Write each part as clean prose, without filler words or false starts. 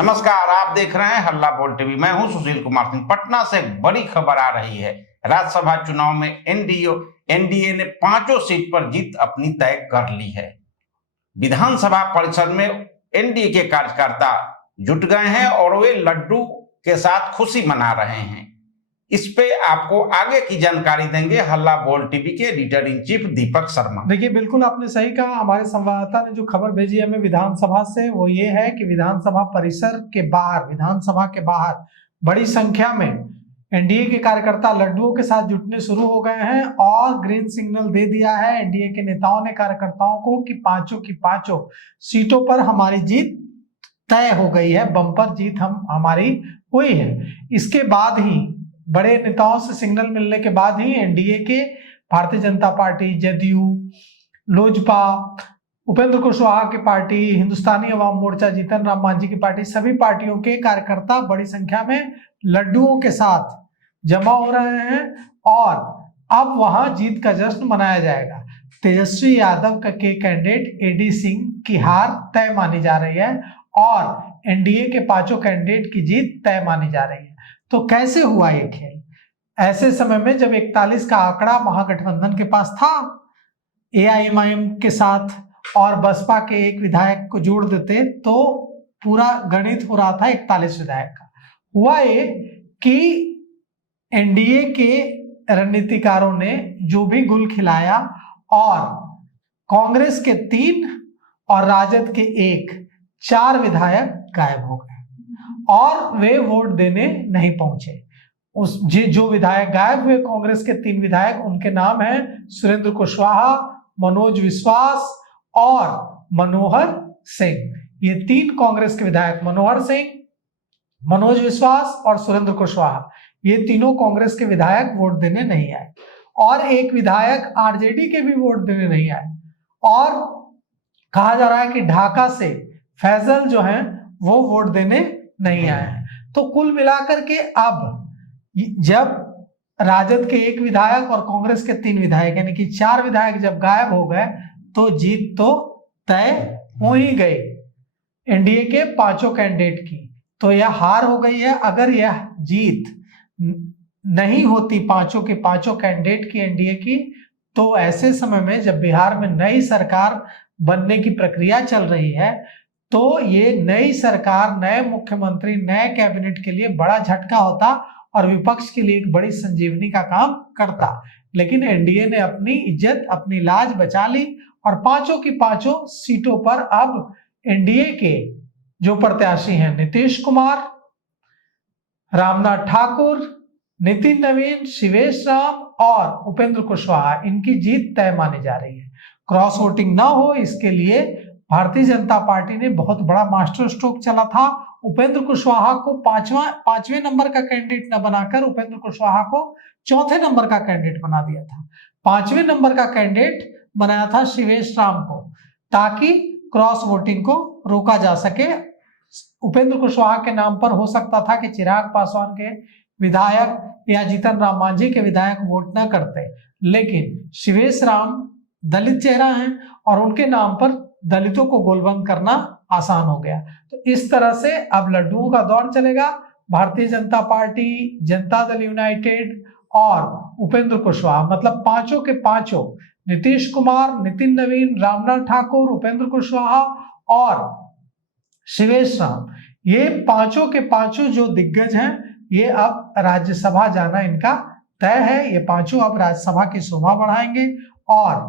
नमस्कार, आप देख रहे हैं हल्ला बोल टीवी। मैं हूं सुशील कुमार सिंह। पटना से एक बड़ी खबर आ रही है। राज्यसभा चुनाव में एनडीए ने 5 सीट पर जीत अपनी तय कर ली है। विधानसभा परिसर में एनडीए के कार्यकर्ता जुट गए हैं और वे लड्डू के साथ खुशी मना रहे हैं। इस पे आपको आगे की जानकारी देंगे हल्ला बोल टीवी के editor in chief Deepak Sharma. देखिए, बिल्कुल आपने सही कहा। हमारे संवाददाता ने जो खबर भेजी है हमें विधानसभा से, वो ये है कि विधानसभा परिसर के बाहर, विधानसभा के बाहर बड़ी संख्या में एनडीए के कार्यकर्ता लड्डुओं के साथ जुटने शुरू हो गए हैं और ग्रीन सिग्नल दे दिया है एनडीए के नेताओं ने कार्यकर्ताओं को कि पांचों की पांचों सीटों पर हमारी जीत तय हो गई है, बम्पर जीत हमारी हुई है। इसके बाद ही बड़े नेताओं से सिग्नल मिलने के बाद ही एनडीए के भारतीय जनता पार्टी, जदयू, लोजपा, उपेंद्र कुशवाहा की पार्टी, हिंदुस्तानी अवाम मोर्चा, जीतन राम मांझी की पार्टी, सभी पार्टियों के कार्यकर्ता बड़ी संख्या में लड्डुओं के साथ जमा हो रहे हैं और अब वहां जीत का जश्न मनाया जाएगा। तेजस्वी यादव के कैंडिडेट एडी सिंह की हार तय मानी जा रही है और एनडीए के पांचों कैंडिडेट की जीत तय मानी जा रही है। तो कैसे हुआ ये खेल? ऐसे समय में जब 41 का आंकड़ा महागठबंधन के पास था, एआईएमआईएम के साथ और बसपा के एक विधायक को जोड़ देते तो पूरा गणित हो रहा था 41 विधायक का। हुआ ये कि एनडीए के रणनीतिकारों ने जो भी गुल खिलाया और कांग्रेस के 3 और राजद के 4 विधायक गायब हो गए और वे वोट देने नहीं पहुंचे। जो विधायक गायब हुए, कांग्रेस के 3 विधायक, उनके नाम हैं सुरेंद्र कुशवाहा, मनोज विश्वास और मनोहर सिंह। ये 3 कांग्रेस के विधायक, मनोहर सिंह, मनोज विश्वास और सुरेंद्र कुशवाहा, ये तीनों कांग्रेस के विधायक वोट देने नहीं आए और एक विधायक आरजेडी के भी वोट देने नहीं आए। और कहा जा रहा है कि ढाका से फैजल जो हैं वो वोट देने नहीं आए हैं। तो कुल मिलाकर के अब जब राजद के 1 विधायक और कांग्रेस के 3 विधायक यानी कि 4 विधायक जब गायब हो गए तो जीत तो तय हो ही गई एनडीए के पांचों कैंडिडेट की। तो यह हार हो गई है। अगर यह जीत नहीं होती पांचों के पांचों कैंडिडेट की एनडीए की, तो ऐसे समय में जब बिहार में नई सरकार बनने की प्रक्रिया चल रही है तो ये नई सरकार, नए मुख्यमंत्री, नए कैबिनेट के लिए बड़ा झटका होता और विपक्ष के लिए एक बड़ी संजीवनी का काम करता। लेकिन एनडीए ने अपनी इज्जत, अपनी लाज बचा ली और पांचों की पांचों सीटों पर अब एनडीए के जो प्रत्याशी हैं, नीतीश कुमार, रामनाथ ठाकुर, नितिन नवीन, शिवेश राम और उपेंद्र कुशवाहा, इनकी जीत तय मानी जा रही है। क्रॉस वोटिंग ना हो इसके लिए भारतीय जनता पार्टी ने बहुत बड़ा मास्टर स्ट्रोक चला था। उपेंद्र कुशवाहा को 5वें नंबर का कैंडिडेट न बनाकर उपेंद्र कुशवाहा को 4थे नंबर का कैंडिडेट बना दिया था। 5वें नंबर का कैंडिडेट बनाया था शिवेश राम को, ताकि क्रॉस वोटिंग को रोका जा सके। उपेंद्र कुशवाहा के नाम पर हो सकता था कि चिराग पासवान के विधायक या जीतन राम मांझी के विधायक वोट न करते, लेकिन शिवेश राम दलित चेहरा हैं और उनके नाम पर दलितों को गोलबंद करना आसान हो गया। तो इस तरह से अब लड्डुओं का दौर चलेगा। भारतीय जनता पार्टी, जनता दल यूनाइटेड और उपेंद्र कुशवाहा, मतलब पांचों के पांचों, नीतीश कुमार, नितिन नवीन, रामनाथ ठाकुर, उपेंद्र कुशवाहा और शिवेश राम, ये पांचों के पांचों जो दिग्गज हैं, ये अब राज्यसभा जाना इनका तय है। ये पांचों अब राज्यसभा की शोभा बढ़ाएंगे और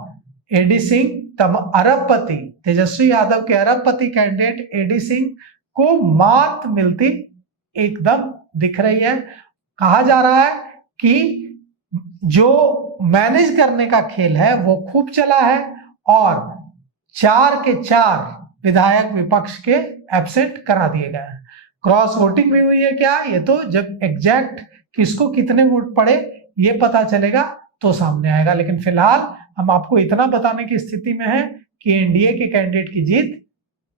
एडी सिंह, अरबपति, तेजस्वी यादव के अरबपति कैंडिडेट एडी सिंह को मात मिलती एकदम दिख रही है। कहा जा रहा है कि जो मैनेज करने का खेल है वो खूब चला है और 4 के 4 विधायक विपक्ष के एब्सेंट करा दिए गए हैं। क्रॉस वोटिंग भी हुई है क्या, ये तो जब एग्जैक्ट किसको कितने वोट पड़े ये पता चलेगा तो सामने आएगा। लेकिन फिलहाल हम आपको इतना बताने की स्थिति में है कि एनडीए के कैंडिडेट की जीत,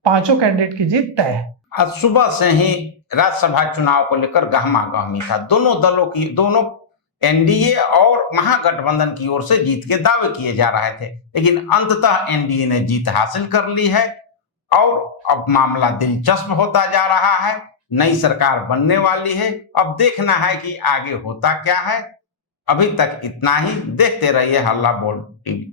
पांचों कैंडिडेट की जीत तय है। आज सुबह से ही राज्यसभा चुनाव को लेकर गहमागहमी था। दोनों दलों की, दोनों एनडीए और महागठबंधन की ओर से जीत के दावे किए जा रहे थे, लेकिन अंततः एनडीए ने जीत हासिल कर ली है और अब मामला दिलचस्प होता जा रहा है। नई सरकार बनने वाली है, अब देखना है कि आगे होता क्या है। अभी तक इतना ही। देखते रहिए हल्ला बोल टीवी।